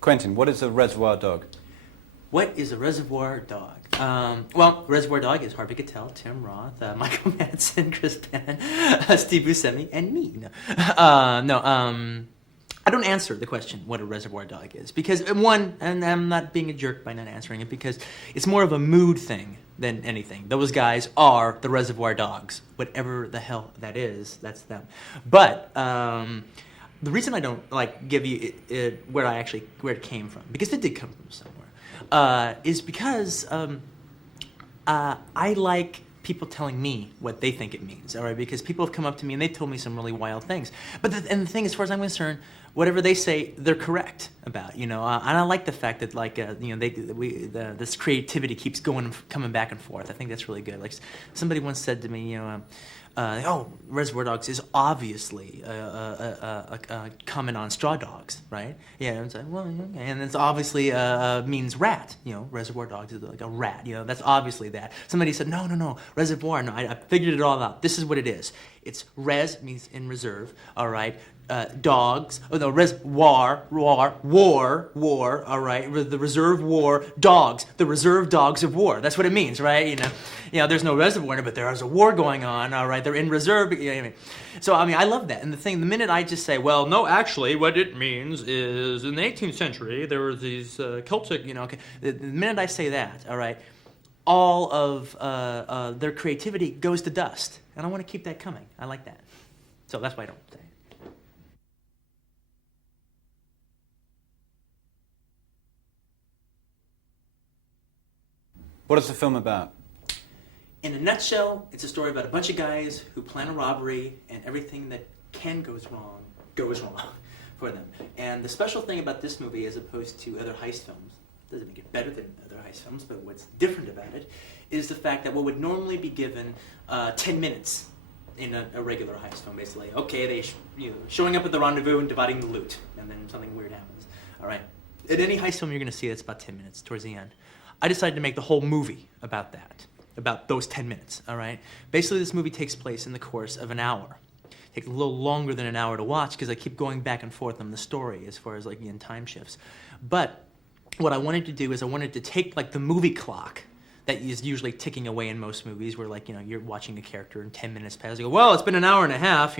Quentin, what is a reservoir dog? What is a reservoir dog? Well, Reservoir Dog is Harvey Keitel, Tim Roth, Michael Madsen, Chris Penn, Steve Buscemi, and me. I don't answer the question what a reservoir dog is because, one, and I'm not being a jerk by not answering it, because it's more of a mood thing than anything. Those guys are the reservoir dogs. Whatever the hell that is, that's them. But the reason I don't give you where it came from, because it did come from somewhere, is because I like people telling me what they think it means, all right? Because people have come up to me and they told me some really wild things. But the thing, as far as I'm concerned, whatever they say, they're correct about, and I like the fact that this creativity keeps coming back and forth. I think that's really good. Like somebody once said to me, Reservoir Dogs is obviously a comment on Straw Dogs, right? Yeah, and it's like, well, okay. And it's obviously means rat. Reservoir Dogs is like a rat. That's obviously that. Somebody said, no, reservoir. No, I figured it all out. This is what it is. It's res means in reserve. All right. Dogs. Oh no, reservoir, war. All right. The reserve war dogs. The reserve dogs of war. That's what it means, right? There's no reservoir in it, but there is a war going on. All right. They're in reserve. So I love that. And the minute I just say, well, no, actually, what it means is in the 18th century there were these Celtic. The minute I say that, all right, all of their creativity goes to dust, and I want to keep that coming. I like that. So that's why I don't say it. What is the film about? In a nutshell, it's a story about a bunch of guys who plan a robbery, and everything that goes wrong for them. And the special thing about this movie, as opposed to other heist films, doesn't make it better than other heist films, but what's different about it is the fact that what would normally be given 10 minutes in a regular heist film, basically. Okay, they showing up at the rendezvous and dividing the loot, and then something weird happens. All right. In any heist film you're going to see, that's about 10 minutes towards the end. I decided to make the whole movie about that, about those 10 minutes, all right? Basically, this movie takes place in the course of an hour. It takes a little longer than an hour to watch because I keep going back and forth on the story as far as in time shifts. But what I wanted to do is I wanted to take the movie clock that is usually ticking away in most movies where you're watching a character and 10 minutes pass. You go, well, it's been an hour and a half,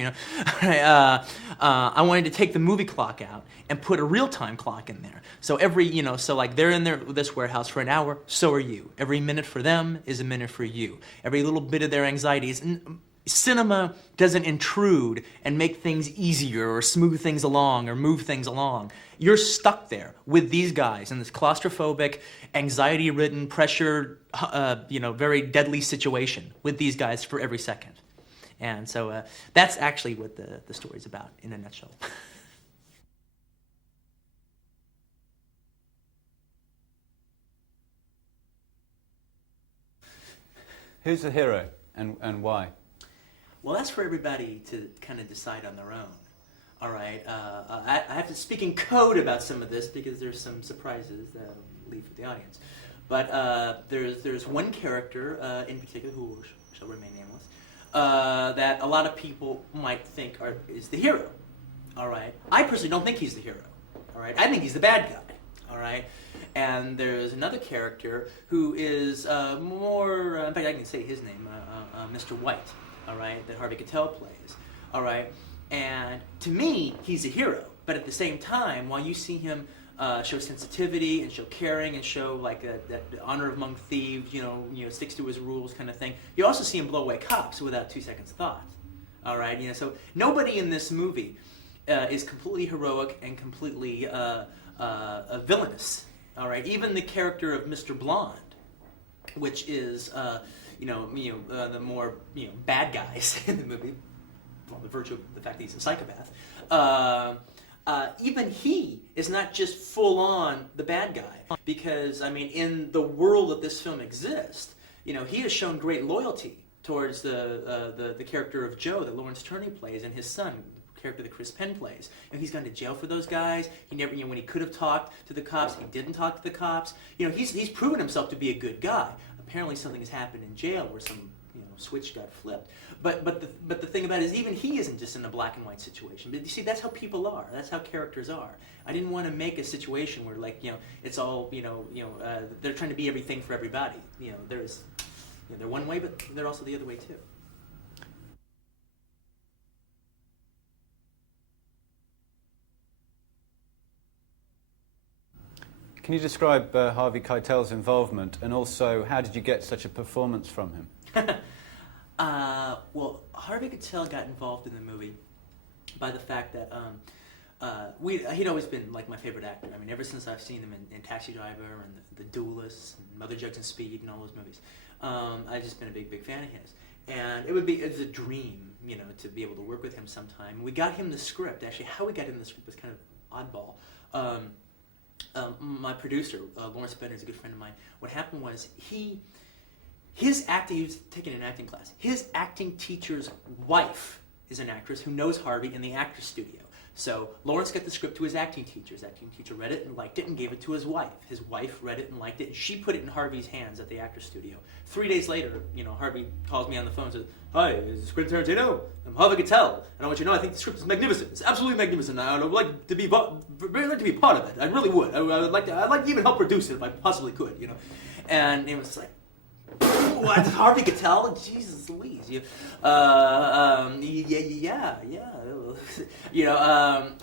I wanted to take the movie clock out and put a real-time clock in there. So they're in this warehouse for an hour, so are you. Every minute for them is a minute for you. Every little bit of their anxieties. Cinema doesn't intrude and make things easier or smooth things along or move things along. You're stuck there with these guys in this claustrophobic, anxiety-ridden, pressured, very deadly situation with these guys for every second. And so that's actually what the story's about in a nutshell. Who's the hero and why? Well, that's for everybody to kind of decide on their own. All right. I have to speak in code about some of this because there's some surprises that I'll leave for the audience. But there's one character in particular who shall remain nameless that a lot of people might think is the hero. All right. I personally don't think he's the hero. All right. I think he's the bad guy. All right. And there's another character who is more. In fact, I can say his name, Mr. White. All right, that Harvey Keitel plays. All right, and to me, he's a hero. But at the same time, while you see him show sensitivity and show caring and show that honor among thieves, sticks to his rules kind of thing, you also see him blow away cops without 2 seconds thought. All right, so nobody in this movie is completely heroic and completely villainous. All right, even the character of Mr. Blonde, which is the more bad guys in the movie, well, the virtue of the fact that he's a psychopath, even he is not just full on the bad guy, because in the world that this film exists, he has shown great loyalty towards the character of Joe that Lawrence Turney plays and his son, the character that Chris Penn plays. He's gone to jail for those guys. He never, when he could have talked to the cops, he didn't talk to the cops. He's proven himself to be a good guy. Apparently something has happened in jail where some switch got flipped. But the thing about it is, even he isn't just in a black and white situation. But you see, that's how people are. That's how characters are. I didn't want to make a situation where, like, it's all, they're trying to be everything for everybody. There's, they're one way, but they're also the other way too. Can you describe Harvey Keitel's involvement, and also how did you get such a performance from him? Well, Harvey Keitel got involved in the movie by the fact that he'd always been like my favorite actor. I mean, ever since I've seen him in Taxi Driver and the Duelists and Mother Jugs and Speed and all those movies, I've just been a big fan of his. And it was a dream, to be able to work with him sometime. We got him the script. Actually, how we got him the script was kind of oddball. My producer, Lawrence Bennett, is a good friend of mine. What happened was he was taking an acting class. His acting teacher's wife is an actress who knows Harvey in the actor's studio. So Lawrence got the script to his acting teacher. His acting teacher read it and liked it and gave it to his wife. His wife read it and liked it, and she put it in Harvey's hands at the actor's studio. 3 days later, Harvey calls me on the phone and says, "Hi, this is Quentin Tarantino. I'm Harvey Keitel, and I want you to know I think the script is magnificent. It's absolutely magnificent. I would like to be part of it. I really would. I'd like to even help produce it if I possibly could, And it was like, what? Harvey Keitel? Jesus Louise. I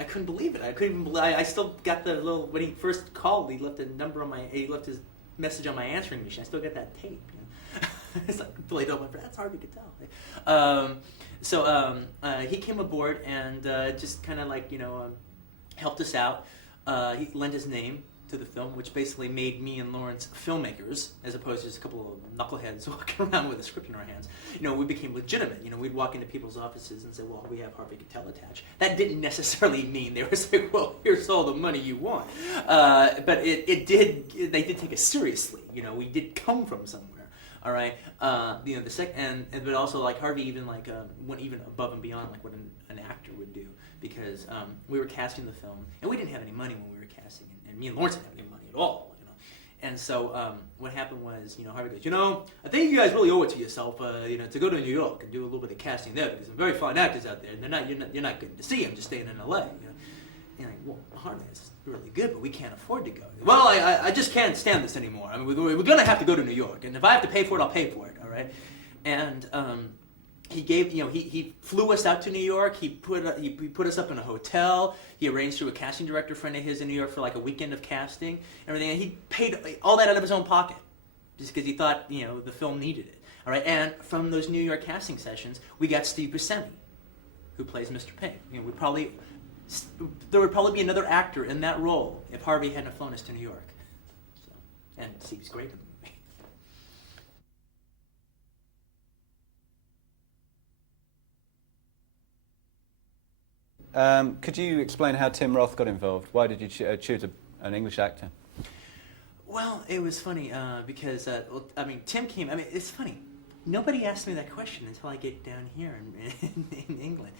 couldn't believe it. I still got the little, when he first called, he left he left his message on my answering machine. I still got that tape. It's like, completely don't remember. That's Harvey Keitel. So he came aboard and just kind of like, helped us out. He lent his name to the film, which basically made me and Lawrence filmmakers, as opposed to just a couple of knuckleheads walking around with a script in our hands. We became legitimate. We'd walk into people's offices and say, well, we have Harvey Keitel attached. That didn't necessarily mean they were saying, well, here's all the money you want. But they did take us seriously. We did come from somewhere. All right, the second, but also like Harvey even went even above and beyond like what an actor would do, because we were casting the film and we didn't have any money when we were casting, and me and Lawrence didn't have any money at all, And so what happened was, Harvey goes, I think you guys really owe it to yourself, to go to New York and do a little bit of casting there, because some very fine actors out there, and you're not getting to see them just staying in L.A. And like, well, Harvey, it's really good, but we can't afford to go. Well, I just can't stand this anymore. I mean, we're going to have to go to New York, and if I have to pay for it, I'll pay for it, all right? And he gave, he flew us out to New York. He put us up in a hotel. He arranged through a casting director friend of his in New York for like a weekend of casting, everything. And he paid all that out of his own pocket, just because he thought, the film needed it, all right? And from those New York casting sessions, we got Steve Buscemi, who plays Mr. Pink. There would probably be another actor in that role if Harvey hadn't flown us to New York. So, and Steve's great in the movie. Could you explain how Tim Roth got involved? Why did you choose an English actor? Well, it was funny because, Tim came. It's funny. Nobody asked me that question until I get down here in England,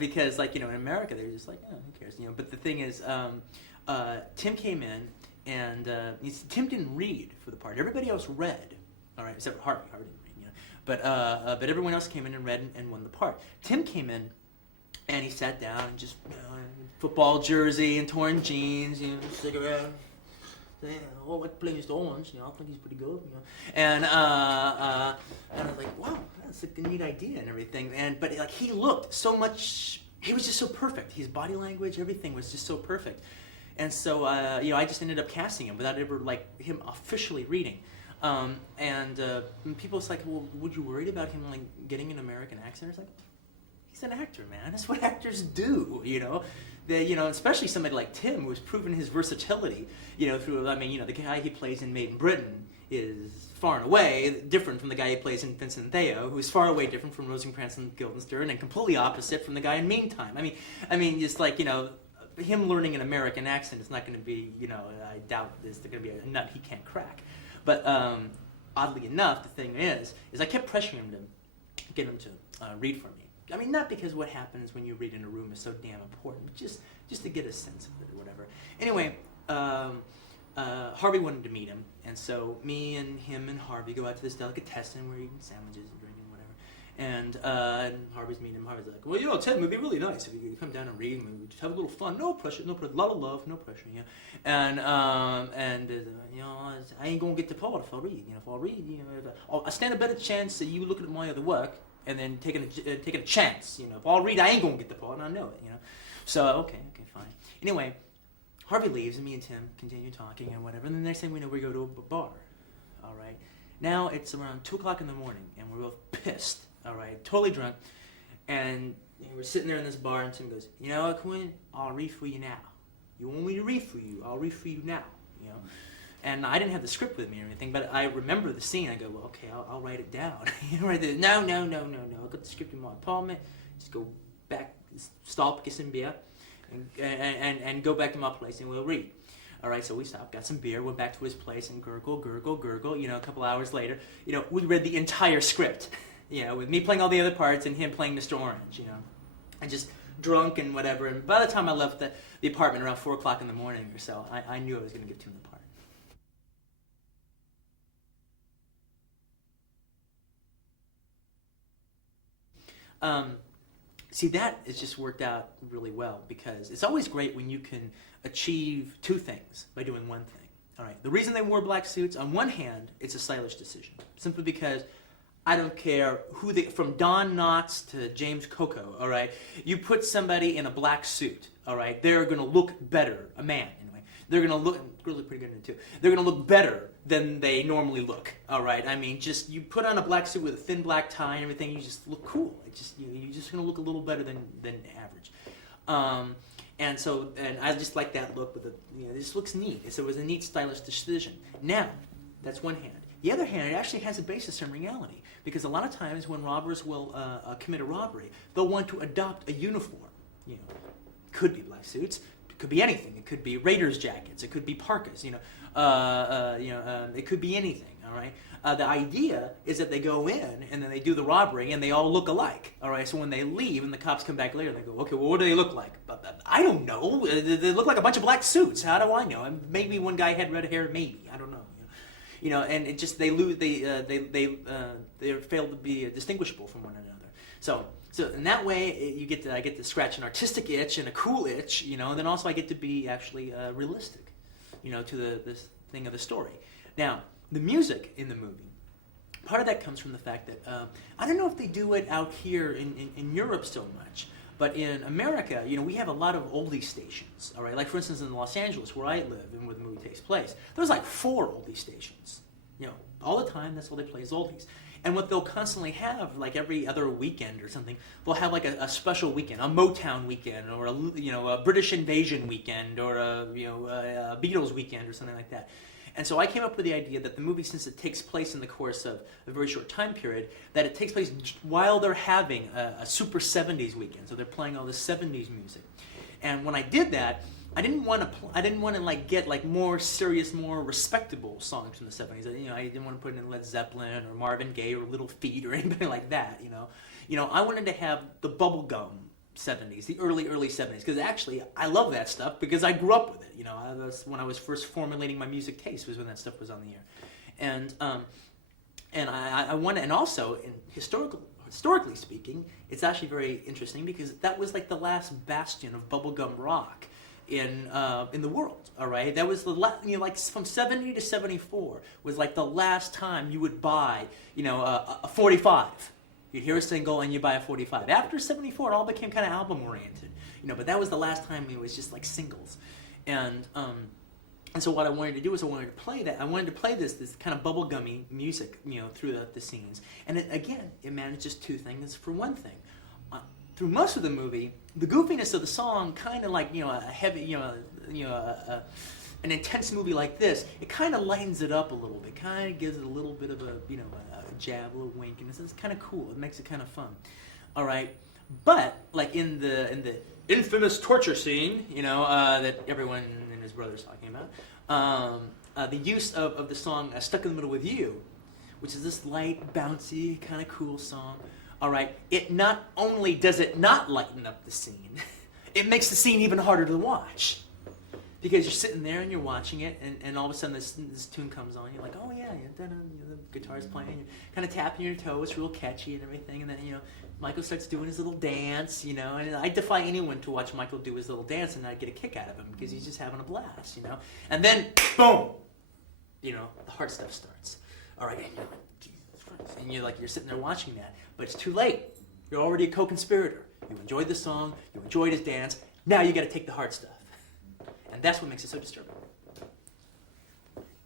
because in America they're just like, oh, who cares, But the thing is, Tim came in and Tim didn't read for the part. Everybody else read, all right, except for Harvey. Harvey didn't read, But everyone else came in and read and won the part. Tim came in and he sat down and just football jersey and torn jeans, cigarette. Oh, what plays the orange? I think he's pretty good. And I was like, wow, that's a neat idea and everything. But he looked so much. He was just so perfect. His body language, everything was just so perfect. And so I just ended up casting him without ever him officially reading. And people was like, well, would you worried about him getting an American accent? It's like, he's an actor, man. That's what actors do, especially somebody like Tim, who's proven his versatility, through, the guy he plays in Made in Britain is far and away different from the guy he plays in Vincent and Theo, who's far away different from Rosencrantz and Guildenstern, and completely opposite from the guy in Meantime. Just him learning an American accent is not going to be, I doubt there's going to be a nut he can't crack. But oddly enough, the thing is I kept pressuring him to get him to read for me. Not because what happens when you read in a room is so damn important, but just to get a sense of it or whatever. Anyway, Harvey wanted to meet him, and so me and him and Harvey go out to this delicatessen where we're eating sandwiches and drinking And Harvey's meeting him. Harvey's like, well, Ted, it would be really nice if you could come down and read, and we just have a little fun. No pressure, a lot of love, no pressure, And I ain't gonna get the part if I read. If I read, I stand a better chance of you looking at my other work and then taking a chance. If I read, I ain't gonna get the part, and I know it. So okay, fine. Anyway, Harvey leaves, and me and Tim continue talking and whatever. And the next thing we know, we go to a bar. All right. Now it's around 2 o'clock in the morning, and we're both pissed. All right, totally drunk, and we're sitting there in this bar, and Tim goes, "You know what, Quinn? I'll read for you now. You want me to read for you? I'll read for you now." And I didn't have the script with me or anything, but I remember the scene. I go, "Well, okay, I'll write it down." Right there. No. I got the script in my apartment. Just go back, stop, get some beer, and go back to my place, and we'll read. All right, so we stopped, got some beer, went back to his place, and gurgle. A couple hours later, we read the entire script. With me playing all the other parts and him playing Mr. Orange, and just drunk and whatever. And by the time I left the apartment around 4 o'clock in the morning or so, I knew I was going to give Tim the part. See, that has just worked out really well, because it's always great when you can achieve two things by doing one thing. All right. The reason they wore black suits, on one hand, it's a stylish decision, simply because I don't care from Don Knotts to James Coco, all right? You put somebody in a black suit, all right? They're going to look better, a man anyway. They're going to look, girls look pretty good in it too. They're going to look better than they normally look, all right? I mean, just you put on a black suit with a thin black tie and everything, you just look cool. You're just going to look a little better than average. And I just like that look with it just looks neat. So it was a neat, stylish decision. Now, that's one hand. The other hand, it actually has a basis in reality, because a lot of times when robbers will commit a robbery, they'll want to adopt a uniform. Could be black suits, it could be anything. It could be Raiders jackets, it could be parkas. It could be anything. All right. The idea is that they go in and then they do the robbery and they all look alike. All right. So when they leave and the cops come back later, they go, "Okay, well, what do they look like?" But I don't know. They look like a bunch of black suits. How do I know? And maybe one guy had red hair. Maybe, I don't know. And it just they lose. They fail to be distinguishable from one another. So in that way, I get to scratch an artistic itch and a cool itch, and then also I get to be actually realistic, to this thing of the story. Now, the music in the movie, part of that comes from the fact that I don't know if they do it out here in Europe so much. But in America, we have a lot of oldie stations, all right? Like, for instance, in Los Angeles, where I live and where the movie takes place, there's like 4 oldie stations. All the time, that's all they play is oldies. And what they'll constantly have, like every other weekend or something, they'll have like a special weekend, a Motown weekend, or a British Invasion weekend, or a Beatles weekend, or something like that. And so I came up with the idea that the movie, since it takes place in the course of a very short time period, that it takes place while they're having a super 70s weekend. So they're playing all this 70s music. And when I did that, I didn't want to get more serious, more respectable songs from the 70s. I didn't want to put in Led Zeppelin or Marvin Gaye or Little Feat or anybody like that. I wanted to have the bubblegum 70s, the early 70s, because actually I love that stuff because I grew up with it. When I was first formulating my music taste was when that stuff was on the air, and I wanted, and also historically speaking, it's actually very interesting because that was like the last bastion of bubblegum rock in the world. All right, that was like from 70 to 74 was like the last time you would buy a 45. You'd hear a single and you buy a 45. After 74, it all became kind of album oriented, but that was the last time it was just like singles, and so what I wanted to do is I wanted to play that. I wanted to play this kind of bubblegummy music, through the scenes, and it manages two things. For one thing, through most of the movie, the goofiness of the song, kind of like a heavy, an intense movie like this, it kind of lightens it up a little bit, kind of gives it a little bit of a jab, a little wink, and it's kind of cool. It makes it kind of fun. All right, but like in the infamous torture scene, that everyone and his brother's talking about, the use of the song "Stuck in the Middle with You," which is this light, bouncy, kind of cool song. All right, it not only does it not lighten up the scene, it makes the scene even harder to watch. Because you're sitting there and you're watching it, and all of a sudden this tune comes on. You're like, oh yeah, the guitar's playing. You're kind of tapping your toe. It's real catchy and everything. And then Michael starts doing his little dance. And I defy anyone to watch Michael do his little dance and not get a kick out of him because he's just having a blast. And then boom, the hard stuff starts. All right, and you're like, Jesus Christ, and you're sitting there watching that, but it's too late. You're already a co-conspirator. You enjoyed the song. You enjoyed his dance. Now you got to take the hard stuff. And that's what makes it so disturbing.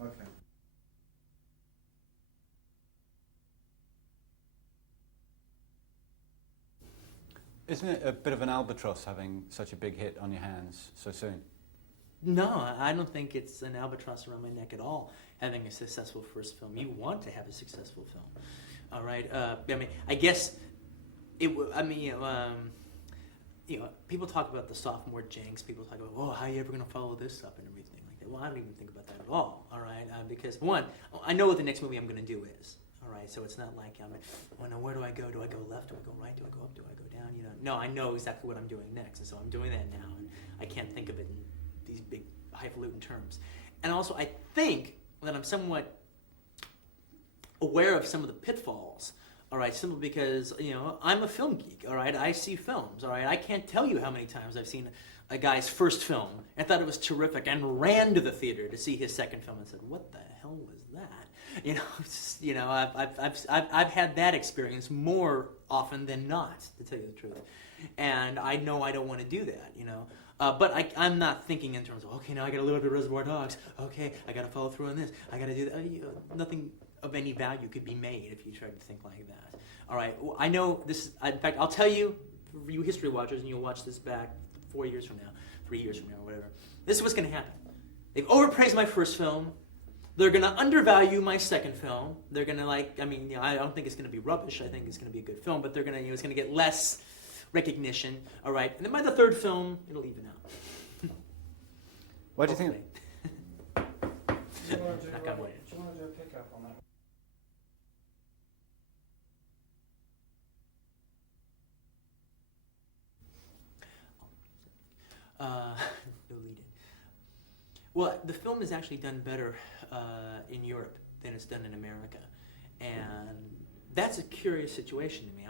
Okay. Isn't it a bit of an albatross having such a big hit on your hands so soon? No, I don't think it's an albatross around my neck at all, having a successful first film. You want to have a successful film. All right? I guess people talk about the sophomore jinx. People talk about, how are you ever going to follow this up and everything like that. Well, I don't even think about that at all, all right? Because, one, I know what the next movie I'm going to do is, all right? So it's not like, where do I go? Do I go left? Do I go right? Do I go up? Do I go down? No, I know exactly what I'm doing next, and so I'm doing that now, and I can't think of it in these big, highfalutin terms. And also, I think that I'm somewhat aware of some of the pitfalls. All right, simply because, I'm a film geek, all right? I see films, all right? I can't tell you how many times I've seen a guy's first film and thought it was terrific and ran to the theater to see his second film and said, what the hell was that? I've had that experience more often than not, to tell you the truth. And I know I don't want to do that, But I'm not thinking in terms of, okay, now I got to live up to Reservoir Dogs. Okay, I got to follow through on this. I got to do that. Nothing of any value could be made if you tried to think like that. All right, well, I know this. In fact, I'll tell you, for you history watchers, and you'll watch this back 4 years from now, 3 years from now, or whatever. This is what's going to happen. They've overpraised my first film. They're going to undervalue my second film. They're going to I don't think it's going to be rubbish. I think it's going to be a good film, but they're going to, it's going to get less recognition. All right, and then by the third film, it'll even out. Why do you think? Do you want to do a pickup on that? No lead in. Well, the film is actually done better in Europe than it's done in America, and that's a curious situation to me.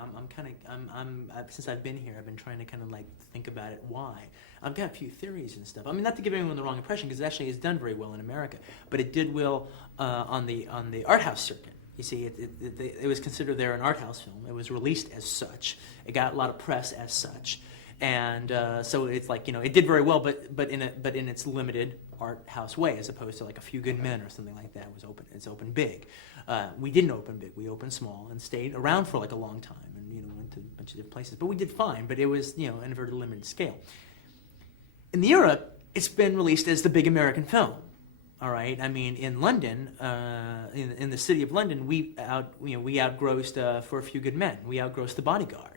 Since I've been here, I've been trying to kind of think about it. Why? I've got a few theories and stuff. Not to give anyone the wrong impression, because it actually is done very well in America, but it did well on the art house circuit. You see, it was considered there an art house film. It was released as such. It got a lot of press as such. And so it's it did very well, but in its limited art house way, as opposed to A Few Good Men or something like that. It's open big. We didn't open big. We opened small and stayed around for a long time, and went to a bunch of different places. But we did fine. But it was in a very limited scale. In Europe, it's been released as the big American film. All right. In London, in the city of London, we outgrossed For a Few Good Men. We outgrossed The Bodyguard.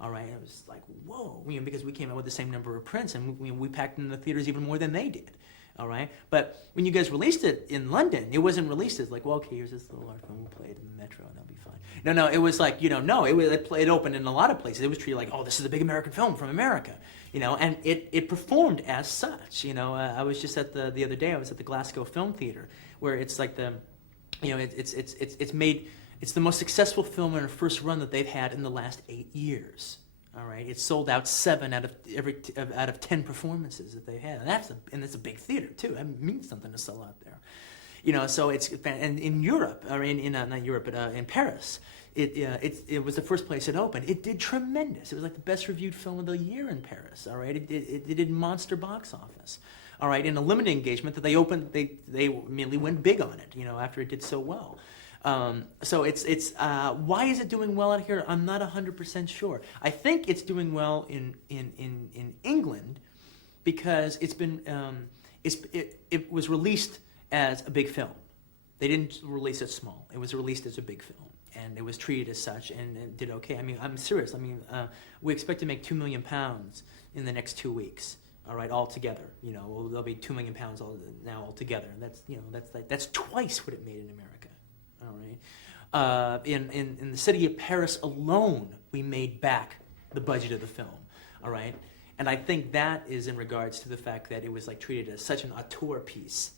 All right, it was whoa, because we came out with the same number of prints, and we packed in the theaters even more than they did. All right, but when you guys released it in London, it wasn't released as okay, here's this little art film, we'll play it in the metro, and that'll be fine. No, it was it opened in a lot of places. It was treated oh, this is a big American film from America, and it performed as such. I was just at the other day. I was at the Glasgow Film Theatre, where it's it's the most successful film in a first run that they've had in the last 8 years. All right, it's sold out 7 out of 10 performances that they've had, and it's a big theater too. It means something to sell out there, So and in Europe, or not Europe, but in Paris, it was the first place it opened. It did tremendous. It was the best reviewed film of the year in Paris. All right, it did monster box office. All right, in a limited engagement that they opened, they immediately went big on it. After it did so well. So it's why is it doing well out here? I'm not 100% sure. I think it's doing well in England because it's been it was released as a big film. They didn't release it small. It was released as a big film, and it was treated as such, and it did okay. I'm serious. We expect to make £2 million in the next 2 weeks. All right, all together. There'll be £2 million now altogether. That's twice what it made in America. All right. In the city of Paris alone, we made back the budget of the film. All right. And I think that is in regards to the fact that it was like treated as such an auteur piece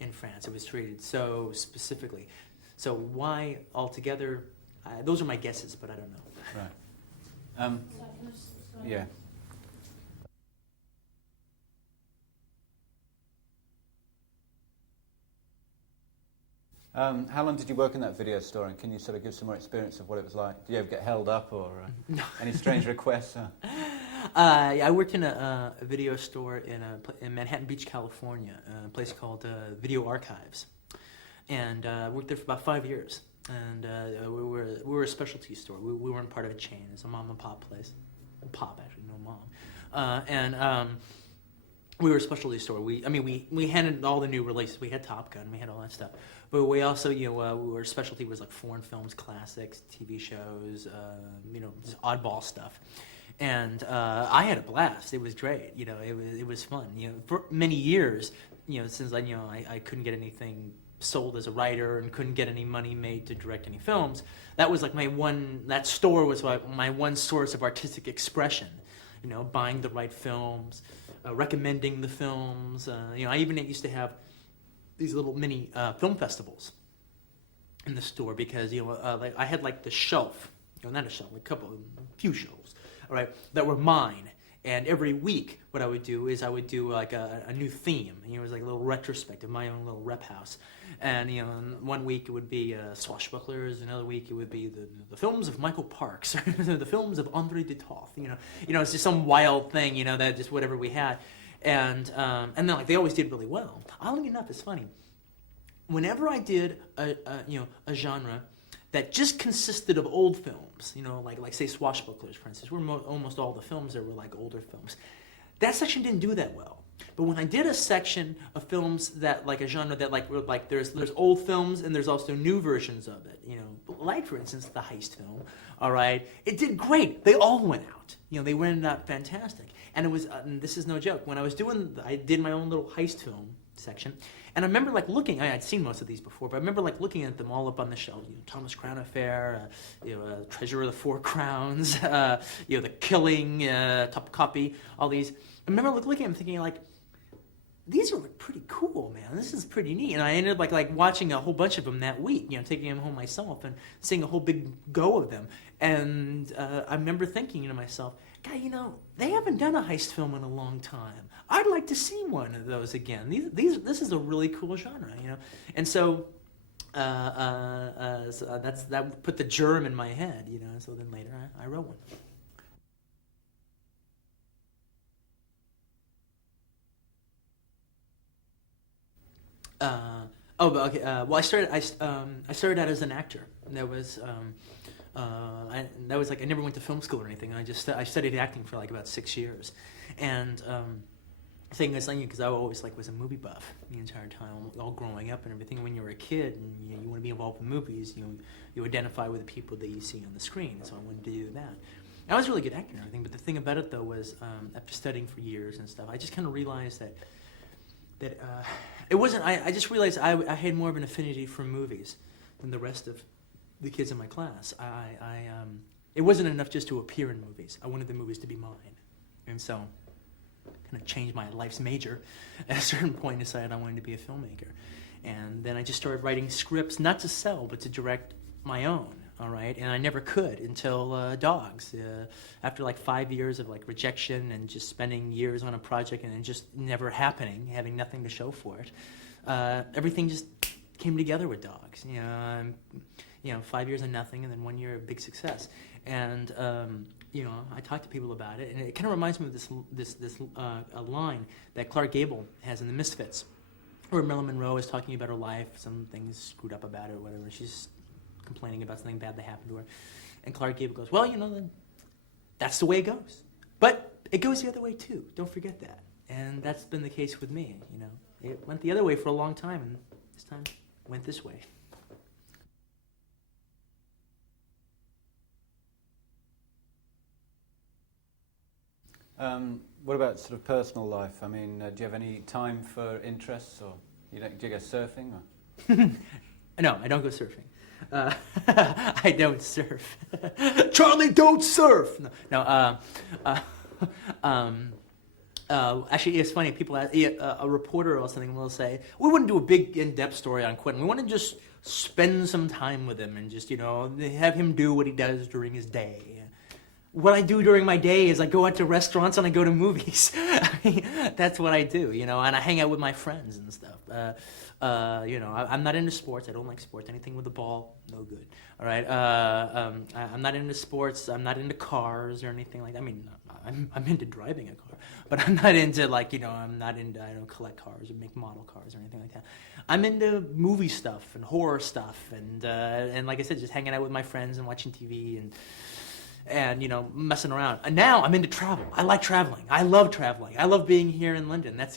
in France. It was treated so specifically. So why altogether? Those are my guesses, but I don't know. Right. Yeah. How long did you work in that video store, and can you sort of give some more experience of what it was like? Did you ever get held up, or any strange requests? I worked in a video store in Manhattan Beach, California, a place called Video Archives, and I worked there for about 5 years. And we were a specialty store. We weren't part of a chain. It's a mom and pop place. Pop, actually, no mom. And we were a specialty store. We handled all the new releases. We had Top Gun. We had all that stuff. But we also, our specialty was like foreign films, classics, TV shows, just oddball stuff. And I had a blast. It was great. It was fun. For many years, since I couldn't get anything sold as a writer and couldn't get any money made to direct any films, that was like that store was my one source of artistic expression. Buying the right films, recommending the films. I even used to have these little mini film festivals in the store because I had like the shelf, not a shelf, a few shelves, all right, that were mine. And every week, what I would do is I would do like a new theme. It was like a little retrospective, my own little rep house. And one week it would be Swashbucklers. Another week it would be the films of Michael Parks, or the films of Andre de Toth. It's just some wild thing. That just whatever we had. And then like they always did really well. Oddly enough, it's funny. Whenever I did a genre that just consisted of old films, like say Swashbucklers, for instance, where almost all the films there were like older films. That section didn't do that well. But when I did a section of films that like a genre that like there's old films and there's also new versions of it, like for instance the heist film, all right, it did great. They all went out. They went out fantastic. And it was and this is no joke. When I did my own little heist film section. And I remember like looking, I'd seen most of these before, but I remember like looking at them all up on the shelves. Thomas Crown Affair, Treasure of the Four Crowns, The Killing, Top Copy, all these. I remember looking at them thinking like, these are like pretty cool, man. This is pretty neat. And I ended up like watching a whole bunch of them that week, taking them home myself and seeing a whole big go of them. And I remember thinking to myself, God, they haven't done a heist film in a long time. I'd like to see one of those again. This is a really cool genre, And so, that put the germ in my head, And so then later I wrote one. Well, I started out as an actor. And that was like I never went to film school or anything. I studied acting for like about 6 years, and thing is, because I always was a movie buff the entire time, all growing up and everything. When you're a kid and you want to be involved in movies, you identify with the people that you see on the screen. So I wanted to do that. I was a really good actor and everything, but the thing about it though was after studying for years and stuff, I just kind of realized that it wasn't. I just realized I had more of an affinity for movies than the rest of the kids in my class. It wasn't enough just to appear in movies. I wanted the movies to be mine, and so kind of changed my life's major. At a certain point, decided I wanted to be a filmmaker, and then I just started writing scripts, not to sell, but to direct my own. All right, and I never could until Dogs. After like 5 years of like rejection and just spending years on a project and it just never happening, having nothing to show for it, everything just came together with Dogs. 5 years of nothing and then 1 year of big success. And I talk to people about it, and it kind of reminds me of this line that Clark Gable has in The Misfits, where Marilyn Monroe is talking about her life, some things screwed up about it or whatever. She's complaining about something bad that happened to her. And Clark Gable goes, well, that's the way it goes. But it goes the other way too. Don't forget that. And that's been the case with me, It went the other way for a long time, and this time it went this way. What about sort of personal life? I mean, do you have any time for interests, or do you go surfing? Or? No, I don't go surfing. I don't surf. Charlie, don't surf! No, Actually, it's funny. People, a reporter or something will say, "We wouldn't do a big, in-depth story on Quentin. We want to just spend some time with him and just, have him do what he does during his day." What I do during my day is I go out to restaurants and I go to movies. I mean, that's what I do, and I hang out with my friends and stuff. I'm not into sports. I don't like sports. Anything with the ball, no good. All right. I'm not into sports. I'm not into cars or anything like that. I mean, I'm into driving a car, but I'm not into I don't collect cars or make model cars or anything like that. I'm into movie stuff and horror stuff and like I said, just hanging out with my friends and watching TV and messing around. And now I'm into travel. I like traveling. I love traveling. I love being here in London. That's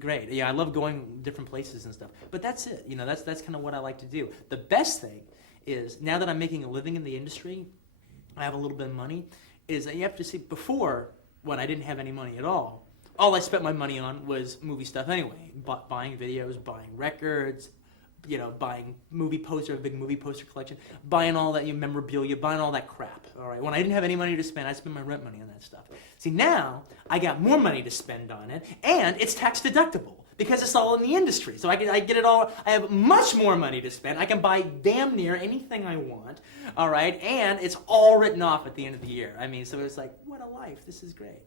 great. Yeah, I love going different places and stuff. But that's it. That's kind of what I like to do. The best thing is, now that I'm making a living in the industry, I have a little bit of money, is that you have to see, before, when I didn't have any money at all I spent my money on was movie stuff anyway. Buying videos, buying records, buying movie poster, a big movie poster collection, buying all that memorabilia, buying all that crap. All right. When I didn't have any money to spend, I spent my rent money on that stuff. See, now I got more money to spend on it, and it's tax deductible because it's all in the industry. So I get it all. I have much more money to spend. I can buy damn near anything I want. All right, and it's all written off at the end of the year. I mean, so it's like, what a life. This is great.